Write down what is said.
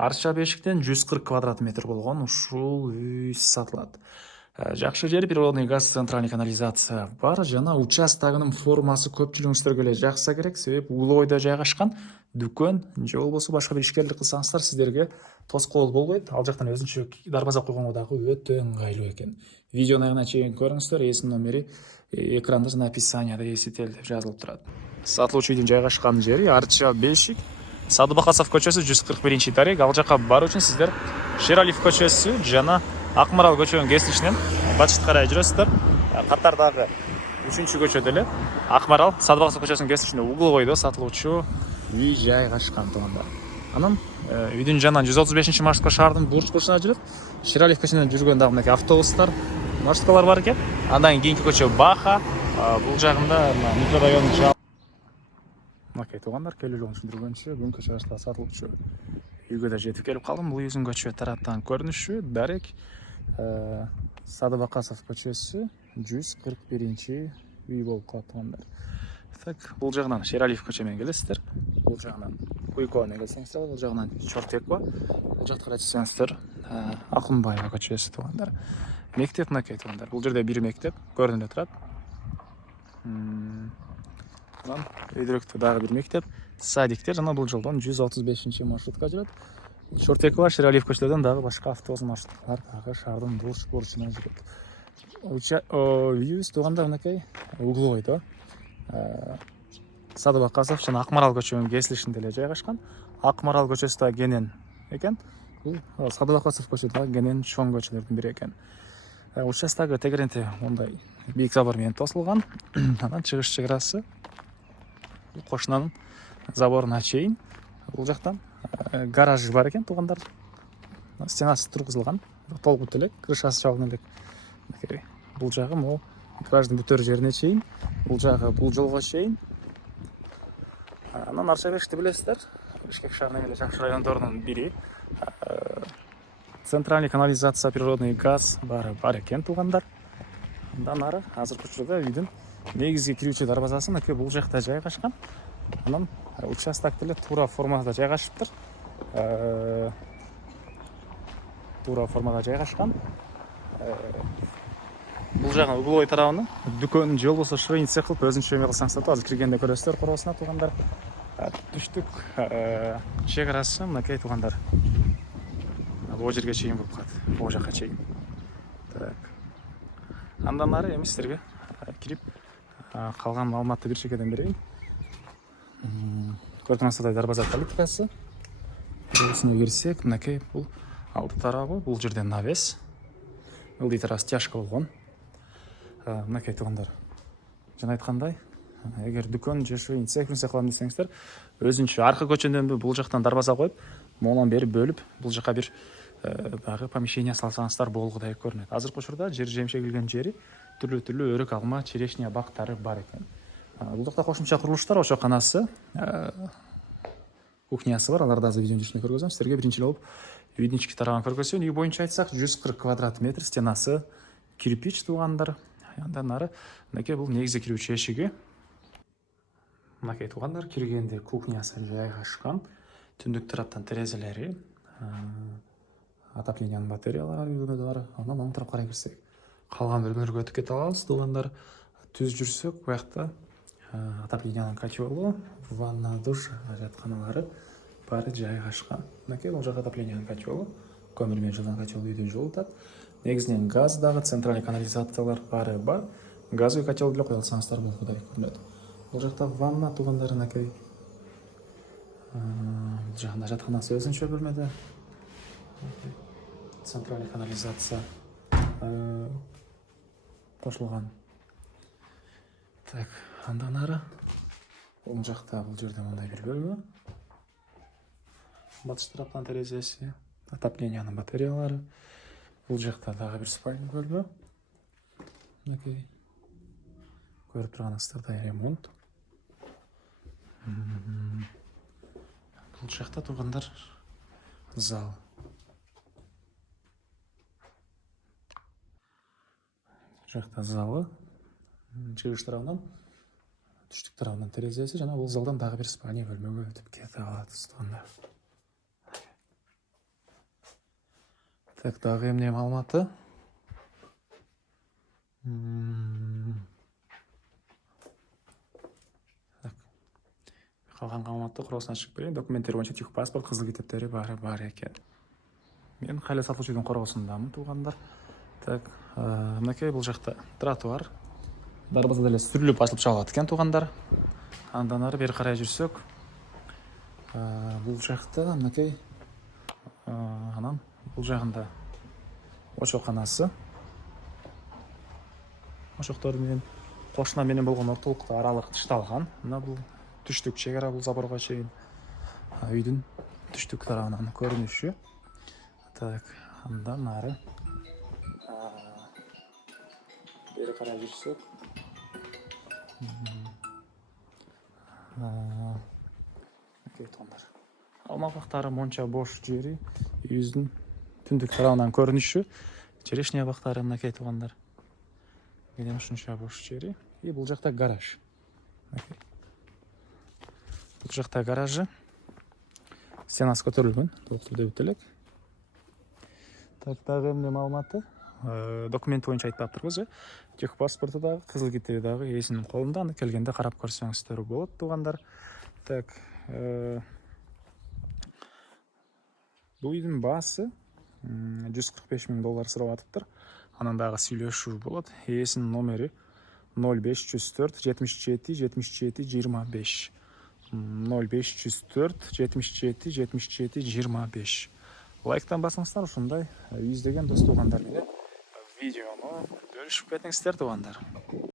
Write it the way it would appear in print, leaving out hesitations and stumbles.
Арча бешиктен 140 квадрат метр болгон ушул үй сатылат. Жакшы жери природный газ, центральный канализация бар жана участогынын формасы көпчүлүгүңүздөргө эле жакса керек, себеби угловойдо жайгашкан. Дүкөн же болбосо башка бир ишкерлик кылсаңыздар сиздерге тоскоол болбойт. Ал жактан өзүнчө дарбаза койгонго дагы өтө ыңгайлуу экен. Видеонун аягына чейин көрүңүздөр, эсин номери экранда жана описанияда эсител деп жазылып турат. Сатылуучу үйдүн жайгашкан жери Арча бешик, Садыбакасов көчөсү 141-дарек. Ал жака баруу үчүн сиздер Шералиев көчөсү жана Акмарал көчөнүн кесилишинен батышты карай жүрөсүздөр. Катардагы 3-көчөдө эле Акмарал Садыбакасов көчөсүнүн кесилишинде угловойдо сатылуучу үй жайгашкан туугандар. Анан үйдүн жанынан 135-маршрутка шаардын бурч бурчуна жүрөт. Шералиев көчөсүнөн жүргөн дагы мынакей автобустар, маршруткалар бар экен. Андан кийинки көчө Баха, бул жагында микрорайондун мынакей туугандар, келүү жолун түшүндүргөнчө бүгүнкү чыгышта сатылуучу үйгө да жетип келип калдым. Бул үйдүн көчө тараптан көрүнүшү дарек Садыбакасов көчөсү 141 үй болуп калат туугандар. Так, бул жагынан Шералиев көчө менен келесиздер. Бул жагынан Куйкова менен келсеңиздер, бул жагынан Чортекова. Бул жакка карай түшсөңүздөр Акунбаева көчөсү туугандар. Мектеп мынакей туугандар. Бул жерде бир мектеп көрүнүп турат. Анан өйдөрөктө дагы бир мектеп, садиктер жана бул жолдон 135-маршрутка жүрөт. Чортекова, Шералиев көчөлөрдөн дагы башка автобус маршруттар дагы шаардын бурч бурчуна жүрөт. Үйүбүз туугандар мынакей угловойдо. Садыбакасов жана Акмарал көчөнүн кесилишинде эле жайгашкан. Акмарал көчөсү да кенен экен. Бул Садыбакасов көчө дагы кенен чоң көчөлөрдүн бири экен. Участогы тегеренте мындай бийик забор менен тосулган. Анан чыгыш чыгарасы кошунанын заборуна чейин. Бул жактан гараж бар экен туугандар. Стенасы тургузулган, толук эле, крышасы жабылган элек. Бул жагы могу гараждын бүтөр жерине чейин, бул жагы бул жолго чейин. Анан Арча бешикти билесиздер, Бишкек шаарынын эле жакшы райондорунун бири. Центральный канализация, природный газ бар экен туугандар. Андан ары азыркы учурда үйдүн негизги кирүүчү дарбазасы мынакей бул жакта жайгашкан. Анан участок деле туура формада жайгашыптыр. Туура формада жайгашкан. Бул жагы угловой тарабына дүкөн же болбосо швейный цех кылып өзүнчө эме кылсаңыздар да азыр киргенде көрөсүздөр коросуна туугандар. Түштүк чек арасы мынакей туугандар. Бул жерге чейин болуп калат. Бул жака чейин. Так. Андан ары эми сиздерге кирип калган маалыматты бир чекеден берейин. Көрүп турсаңыздар дарбаза калиткасы. Бурусуна кирсек, мынакей бул алды тарабы, бул жерден навес. Ылдый тарабы стяжка болгон. Мынакей туугандар. Жана айткандай, эгер дүкөн же швейный цех кылам десеңиздер, өзүнчө аркы көчөдөн бул жактан дарбаза коюп, монан бери бөлүп, бул жака бир багы помещение салсаңыздар болгудай көрүнөт. Азыркы учурда жер жемишке келген жери түрлүү өрүк алма, черешня бактары бар экен. Бул жакта кошумча курулуштар, ошоканасы, кухнясы бар. Аларды азыр видеонун жүрүшүндө көргөзөм. Сиздерге биринчи болуп үйдүн ички тарабын көргөзөм. Үй боюнча айтсак 140 квадрат метр, стенасы кирпич туугандар. Андан ары мынакей бул негизги кирүүчү эшиги. Мынакей туугандар, киргенде кухнясы жайгашкан. Түндүк тараптан терезелери, отоплениянын батареялары үйдө бар. Андан оң тарапка карай кирсек, калган бөлмөлөргө өтүп кете алабыз туугандар. Түз жүрсөк, бу жакта отоплениянын котелу, ванна, душ, жатканалары баары жайгашкан. Мынакей бул жака отоплениянын котелу, көмүр менен жылган котел үйдү жылытат. Негизинен газ дагы, центральный канализациялар баары бар. Газовый котел деле кое алсаңыздар болгудай көрүнөт. Бул жакта ванна туугандар мынакей. Бул жагында жатканасы өзүнчө бөлмөдө. Центральный канализация кошулган. Так, андан ары бул жакта бул жерде мындай бир бөлмө. Батыш тараптан терезеси, отоплениянын батареялары. Бул жакта дагы бир спальня бөлмө. Мынакей көрүп турганыңыздардай ремонт. Бул жакта туугандар зал. Жакта залы, чыгыш тарабынан, түштүк тарабынан терезеси жана бул залдан дагы бир спальня бөлмөгө өтүп кете алат туугандар. Так, дагы эмне маалыматы? Так, калган маалыматты куросун ачып берейин. Документтер боюнча техпаспорт, кызыл китептери баары бар экен. Мен кайла сатуучудун коргоосундамын, туугандар. Так, мынакей бул жакта тротуар. Дарбаза деле сүрүлүп ачылып чыгат экен, туугандар. Андан ары бери карай жүрсөк, бул жакта мынакей анан бул жагында очоканасы. Ошоктор менен кошуна менен болгон ортолукта аралык тышталган. Мына бул түштүк чек ара, бул заборго чейин үйдүн түштүк тарабынан көрүнүшү. Так, андан ары бери карай жүрсөк, алмак бактары монча бош жери, үйүбүздүн түндүк тарабынан көрүнүшү. Черешня бактары мынакей, туугандар. Менен ушунча бош жери. И бул жакта гараж. Бул жакта гаражы. Стенасы көтөрүлгөн, толуктуу деп элек. Так, дагы эмне маалыматы? Документ боюнча айтпаптырбыз, техпаспорту дагы, кызыл китеби дагы ээсинин колунда. Аны келгенде карап көрсөңүздөр болот, туугандар. Так, бул үйдүн баасы $145,000 сурап атыптыр. Анан дагы сүйлөшүү болот. Ээсинин номери 0504 77 77 25. 0504 77 77 25. Лайктан басыңыздар, ушундай издеген дос туугандар менен видеону бөлүшүп кетиңиздер, туугандар.